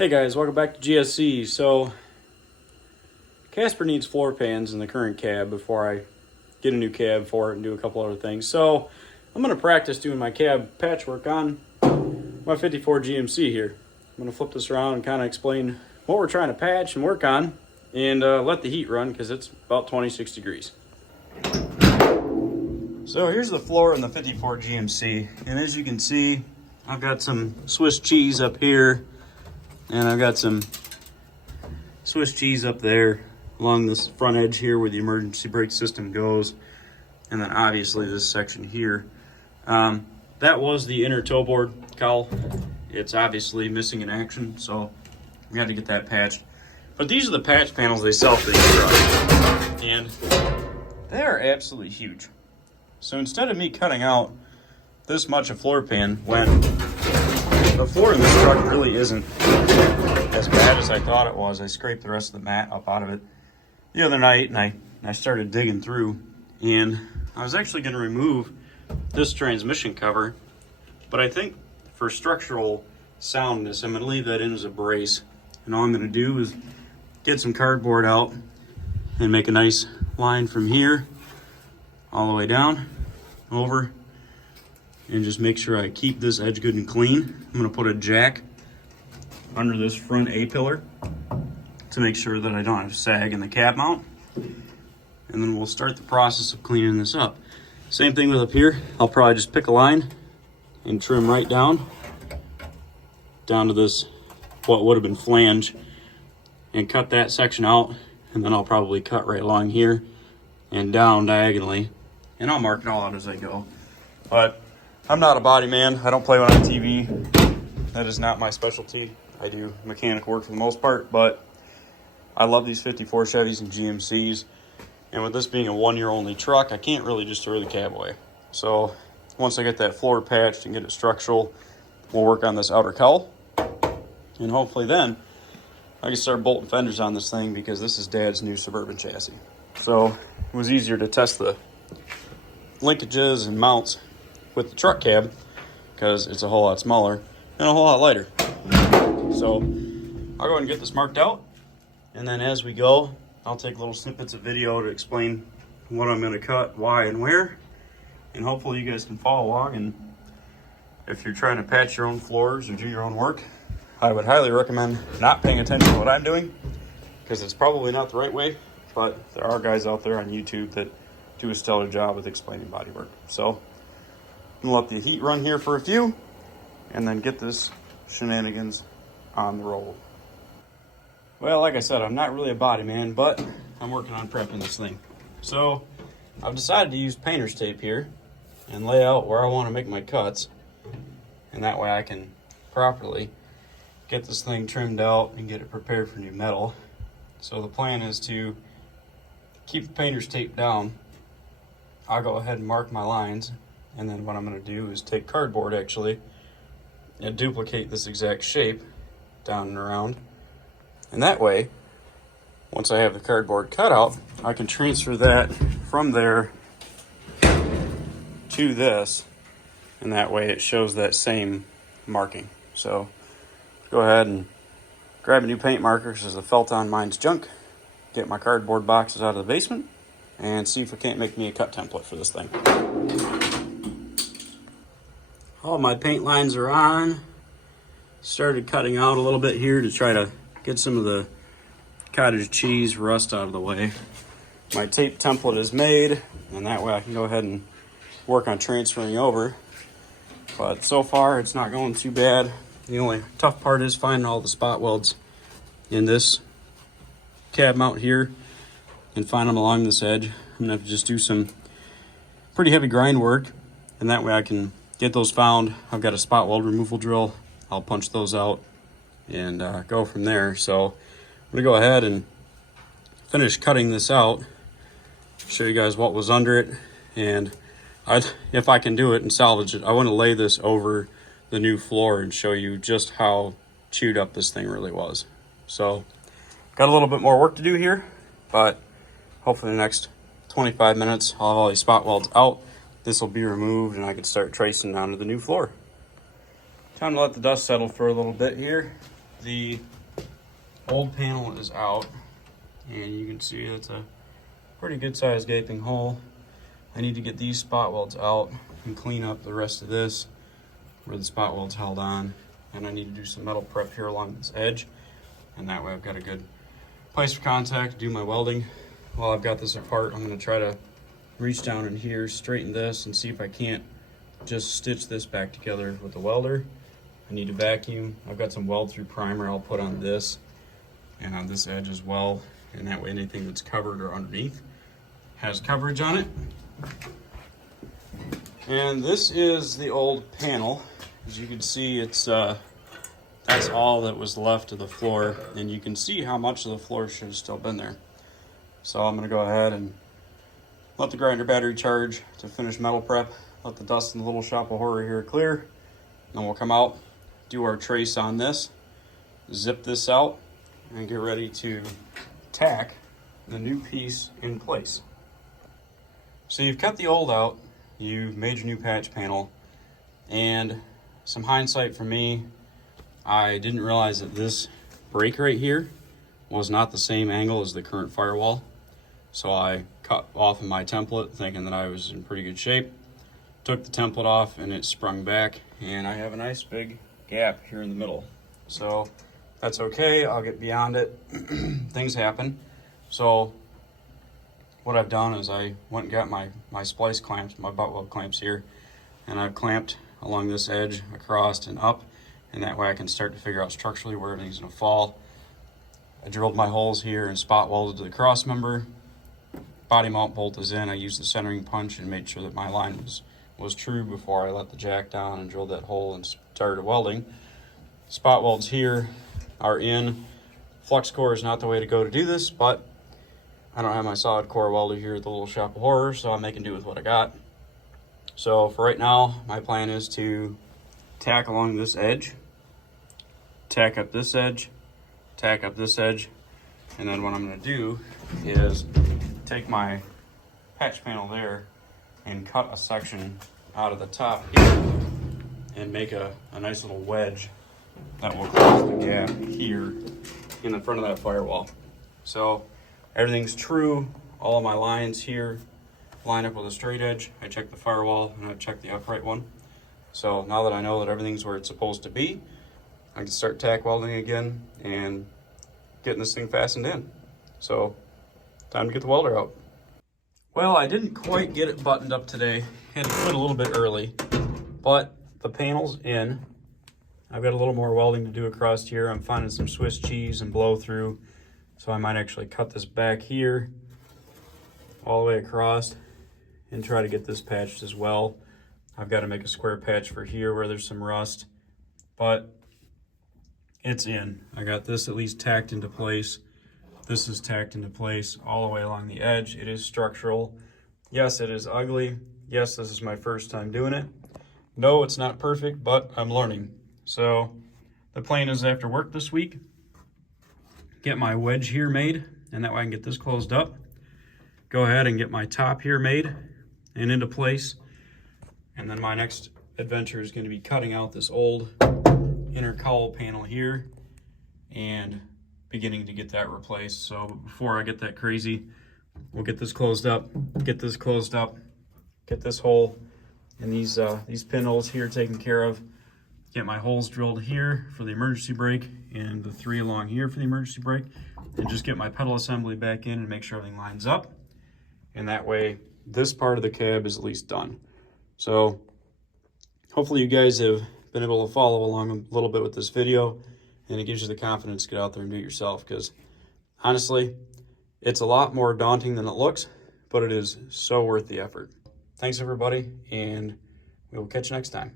Hey guys, welcome back to GSC. So, Casper needs floor pans in the current cab before I get a new cab for it and do a couple other things. So, I'm going to practice doing my cab patchwork on my 54 GMC here. I'm going to flip this around and kind of explain what we're trying to patch and work on and let the heat run because it's about 26 degrees. So, here's the floor in the 54 GMC, and as you can see, I've got some Swiss cheese up here. And I've got some Swiss cheese up there along this front edge here where the emergency brake system goes. And then obviously this section here. That was the inner toe board cowl. It's obviously missing in action, so we got to get that patched. But these are the patch panels they sell for the truck. And they are absolutely huge. So instead of me cutting out this much of floor pan when the floor in this truck really isn't as bad as I thought it was. I scraped the rest of the mat up out of it the other night, and I started digging through, and I was actually going to remove this transmission cover, but I think for structural soundness, I'm going to leave that in as a brace. And all I'm going to do is get some cardboard out and make a nice line from here all the way down, over, and just make sure I keep this edge good and clean. I'm going to put a jack under this front A-pillar to make sure that I don't have sag in the cab mount. And then we'll start the process of cleaning this up. Same thing with up here. I'll probably just pick a line and trim right down to this, what would have been flange, and cut that section out. And then I'll probably cut right along here and down diagonally. And I'll mark it all out as I go. But I'm not a body man. I don't play one on TV. That is not my specialty. I do mechanic work for the most part, but I love these 54 Chevys and GMCs. And with this being a 1 year only truck, I can't really just throw the cab away. So once I get that floor patched and get it structural, we'll work on this outer cowl. And hopefully then I can start bolting fenders on this thing because this is Dad's new Suburban chassis. So it was easier to test the linkages and mounts with the truck cab because it's a whole lot smaller and a whole lot lighter. So I'll go ahead and get this marked out, and then as we go, I'll take little snippets of video to explain what I'm going to cut, why, and where, and hopefully you guys can follow along. And if you're trying to patch your own floors or do your own work, I would highly recommend not paying attention to what I'm doing because it's probably not the right way, but there are guys out there on YouTube that do a stellar job with explaining bodywork. So I'm going to let the heat run here for a few and then get this shenanigans on the roll. Well, like I said, I'm not really a body man, but I'm working on prepping this thing. So I've decided to use painter's tape here and lay out where I want to make my cuts, and that way I can properly get this thing trimmed out and get it prepared for new metal. So the plan is to keep the painter's tape down. I'll go ahead and mark my lines, and then what I'm going to do is take cardboard actually and duplicate this exact shape down and around. And that way, once I have the cardboard cut out, I can transfer that from there to this, and that way it shows that same marking. So go ahead and grab a new paint marker because the felt on mine's junk, get my cardboard boxes out of the basement, and see if I can't make me a cut template for this thing. All my paint lines are on. Started cutting out a little bit here to try to get some of the cottage cheese rust out of the way. My tape template is made, and that way I can go ahead and work on transferring over. But so far it's not going too bad. The only tough part is finding all the spot welds in this cab mount here and find them along this edge. I'm gonna have to just do some pretty heavy grind work, and that way I can get those found. I've got a spot weld removal drill. I'll punch those out and go from there. So I'm gonna go ahead and finish cutting this out, show you guys what was under it, and if I can do it and salvage it, I want to lay this over the new floor and show you just how chewed up this thing really was. So got a little bit more work to do here, but hopefully in the next 25 minutes I'll have all these spot welds out. This will be removed and I can start tracing onto the new floor. Time to let the dust settle for a little bit here. The old panel is out, and you can see it's a pretty good sized gaping hole. I need to get these spot welds out and clean up the rest of this where the spot weld's held on, and I need to do some metal prep here along this edge, and that way I've got a good place for contact to do my welding. While I've got this apart, I'm going to try to reach down in here, straighten this, and see if I can't just stitch this back together with the welder. I need to vacuum. I've got some weld through primer I'll put on this and on this edge as well, and that way anything that's covered or underneath has coverage on it. And this is the old panel. As you can see, it's that's all that was left of the floor, and you can see how much of the floor should have still been there. So I'm going to go ahead and let the grinder battery charge to finish metal prep, let the dust in the little shop of horror here clear, then we'll come out, do our trace on this, zip this out, and get ready to tack the new piece in place. So you've cut the old out, you've made your new patch panel, and some hindsight from me, I didn't realize that this break right here was not the same angle as the current firewall. So I cut off of my template thinking that I was in pretty good shape. Took the template off and it sprung back, and I have a nice big gap here in the middle. So that's okay, I'll get beyond it. Things happen. So what I've done is I went and got my splice clamps, my butt weld clamps here, and I've clamped along this edge across and up, and that way I can start to figure out structurally where everything's gonna fall. I drilled my holes here and spot welded to the cross member. Body mount bolt is in. I used the centering punch and made sure that my line was true before I let the jack down and drilled that hole and started welding. Spot welds here are in. Flux core is not the way to go to do this, but I don't have my solid core welder here at the little shop of horror, so I'm making do with what I got. So for right now, my plan is to tack along this edge, tack up this edge, tack up this edge, and then what I'm going to do is take my patch panel there and cut a section out of the top here and make a nice little wedge that will close the gap here in the front of that firewall. So everything's true. All of my lines here line up with a straight edge. I checked the firewall and I checked the upright one. So now that I know that everything's where it's supposed to be, I can start tack welding again and getting this thing fastened in. So time to get the welder out. Well, I didn't quite get it buttoned up today. Had to quit a little bit early, but the panel's in. I've got a little more welding to do across here. I'm finding some Swiss cheese and blow through, so I might actually cut this back here all the way across and try to get this patched as well. I've got to make a square patch for here where there's some rust, but it's in. I got this at least tacked into place. This is tacked into place all the way along the edge. It is structural. Yes, it is ugly. Yes, this is my first time doing it. No, it's not perfect, but I'm learning. So the plan is after work this week, get my wedge here made, and that way I can get this closed up. Go ahead and get my top here made and into place. And then my next adventure is going to be cutting out this old inner cowl panel here and beginning to get that replaced. So before I get that crazy, we'll get this closed up, get this closed up, get this hole and these pinholes here taken care of, get my holes drilled here for the emergency brake and the 3 along here for the emergency brake, and just get my pedal assembly back in and make sure everything lines up. And that way this part of the cab is at least done. So hopefully you guys have been able to follow along a little bit with this video, and it gives you the confidence to get out there and do it yourself, because honestly, it's a lot more daunting than it looks, but it is so worth the effort. Thanks everybody, and we will catch you next time.